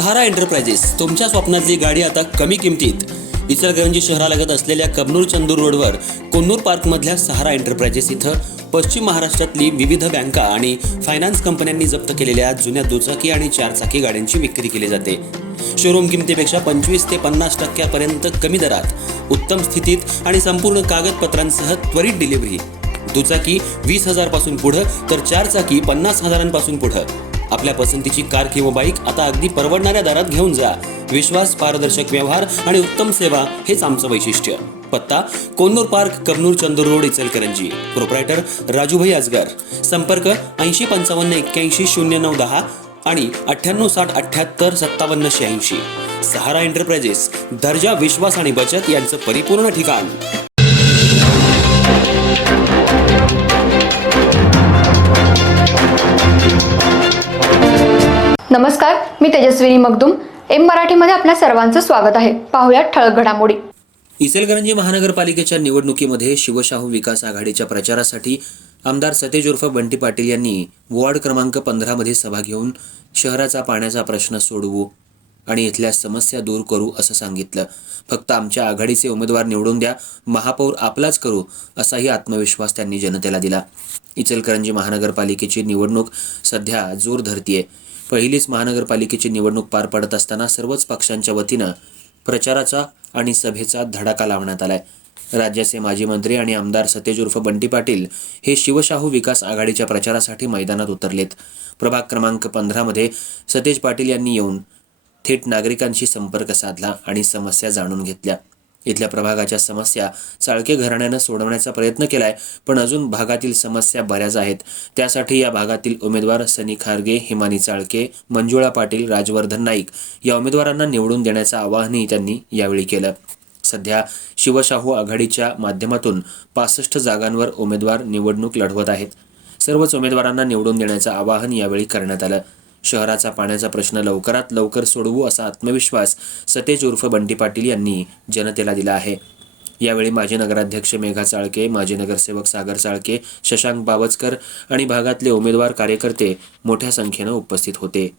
सहारा enterprises तुमच्या स्वप्नातली गाडी आता कमी किमतीत. इचलकरंजी शहरालगत असलेल्या कबनूर चंदूर रोडवर कोन्नूर पार्कमधल्या सहारा एंटरप्राइजेस इथं पश्चिम महाराष्ट्रातली विविध बँका आणि फायनान्स कंपन्यांनी जप्त केलेल्या जुन्या दुचाकी आणि चारचाकी गाड्यांची विक्री केली जाते. शोरूम किमतीपेक्षा 25 ते 50% कमी दरात, उत्तम स्थितीत आणि संपूर्ण कागदपत्रांसह त्वरित डिलिव्हरी. दुचाकी 20,000 पासून पुढे तर चारचाकी 50,000 पुढे. आपल्या पसंतीची कार किंवा बाईक आता अगदी परवडणाऱ्या दरात घेऊन जा. विश्वास, पारदर्शक व्यवहार आणि उत्तम सेवा हेच आमचं वैशिष्ट्य. पत्ता Konnur park, Kabnoor Chandur road, Ichalkaranji. Proprietor Rajubhai Ajgar. संपर्क 8055810910 आणि 9860785786. सहारा एंटरप्राइजेस, दर्जा, विश्वास आणि बचत यांचं परिपूर्ण ठिकाण. नमस्कार, मी तेजस्विनी मगदूम. एम मराठीमध्ये आपल्या सर्वांचं स्वागत आहे. पाहूयात ठळक घडामोडी. इचलकरंजी महानगरपालिकेच्या निवडणुकीमध्ये शिवशाहू विकास आघाडीच्या प्रचारासाठी आमदार सतेज उर्फ बंटी पाटील यांनी वॉर्ड क्रमांक 15 मध्ये सभा घेऊन शहराचा पाण्याचा प्रश्न सोडवू आणि इथल्या समस्या दूर करू असं सांगितलं. फक्त आमच्या आघाडीचे उमेदवार निवडून द्या, महापौर आपलाच करू असाही आत्मविश्वास त्यांनी जनतेला दिला. इचलकरंजी महानगरपालिकेची निवडणूक सध्या जोर धरतीये. पहिलीच महानगरपालिकेची निवडणूक पार पडत असताना सर्वच पक्षांच्या वतीनं प्रचाराचा आणि सभेचा धडाका लावण्यात आलाय. राज्याचे माजी मंत्री आणि आमदार सतेज उर्फ बंटी पाटील हे शिवशाहू विकास आघाडीच्या प्रचारासाठी मैदानात उतरलेत. प्रभाग क्रमांक 15 मध्ये सतेज पाटील यांनी येऊन थेट नागरिकांशी संपर्क साधला आणि समस्या जाणून घेतल्या. इथल्या प्रभागाच्या समस्या चाळके घराण्यानं सोडवण्याचा प्रयत्न केलाय, पण अजून भागातील समस्या बऱ्याच आहेत. त्यासाठी या भागातील उमेदवार सनी खारगे, हिमानी चाळके, मंजुळा पाटील, राजवर्धन नाईक या उमेदवारांना निवडून देण्याचं आवाहनही त्यांनी यावेळी केलं. सध्या शिवशाहू आघाडीच्या माध्यमातून 65 जागांवर उमेदवार निवडणूक लढवत आहेत. सर्वच उमेदवारांना निवडून देण्याचं आवाहन यावेळी करण्यात आलं. शहराचा पाण्याचा प्रश्न लवकरात लवकर सोडवू असा आत्मविश्वास सतेज उर्फ बंटी पाटील यांनी जनतेला दिला आहे. यावेळी माजी नगराध्यक्ष मेघा चाळके, माजी नगरसेवक सागर चाळके, शशांक बावचकर आणि भागातले उमेदवार, कार्यकर्ते मोठ्या संख्येनं उपस्थित होते.